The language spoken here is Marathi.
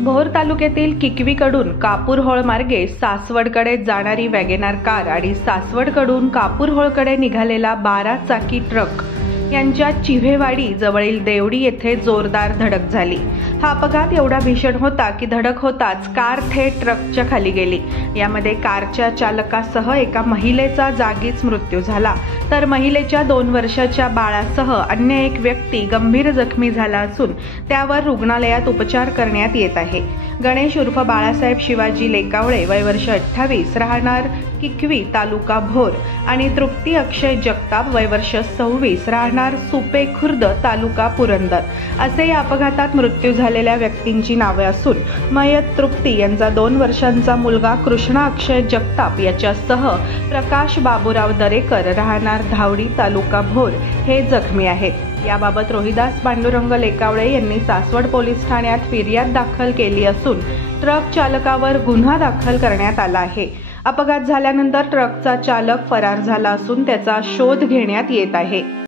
भोर तालुक्यातील किकवीकडून कापूरहोळ मार्गे सासवडकडे जाणारी वॅगेनार कार आणि सासवडकडून कापूरहोळकडे निघालेला 12 चाकी ट्रक यांच्या चिव्हेवाडी जवळील देवडी येथे जोरदार धडक झाली। हा अपघात एवढा भीषण होता की धडक होताच कार थेट ट्रकच्या खाली गेली। यामध्ये कारच्या चालकासह एका महिलेचा जागीच मृत्यू झाला, तर महिलेच्या 2 वर्षाच्या बाळासह अन्य एक व्यक्ती गंभीर जखमी झाला असून त्यावर रुग्णालयात उपचार करण्यात येत आहे। गणेश उर्फ बाळासाहेब शिवाजी लेकावळे, वय वर्ष 28, राहणार किकवी, तालुका भोर आणि तृप्ती अक्षय जगताप, वय वर्ष 26, राहणार सुपे खुर्द, तालुका पुरंदर असे या अपघातात मृत्यू झालेल्या व्यक्तींची नावे असून मयत तृप्ती यांचा 2 वर्षांचा मुलगा कृष्णा अक्षय जगताप याच्यासह प्रकाश बाबूराव दरेकर, राहणार धावडी, तालुका भोर हे जखमी आहेत। याबाबत रोहिदास पांडुरंग लेकावळे यांनी सासवड पोलीस ठाण्यात फिर्याद दाखल केली असून ट्रक चालकावर गुन्हा दाखल करण्यात आला आहे। अपघात झाल्यानंतर ट्रकचा चालक फरार झाला असून त्याचा शोध घेण्यात येत आहे।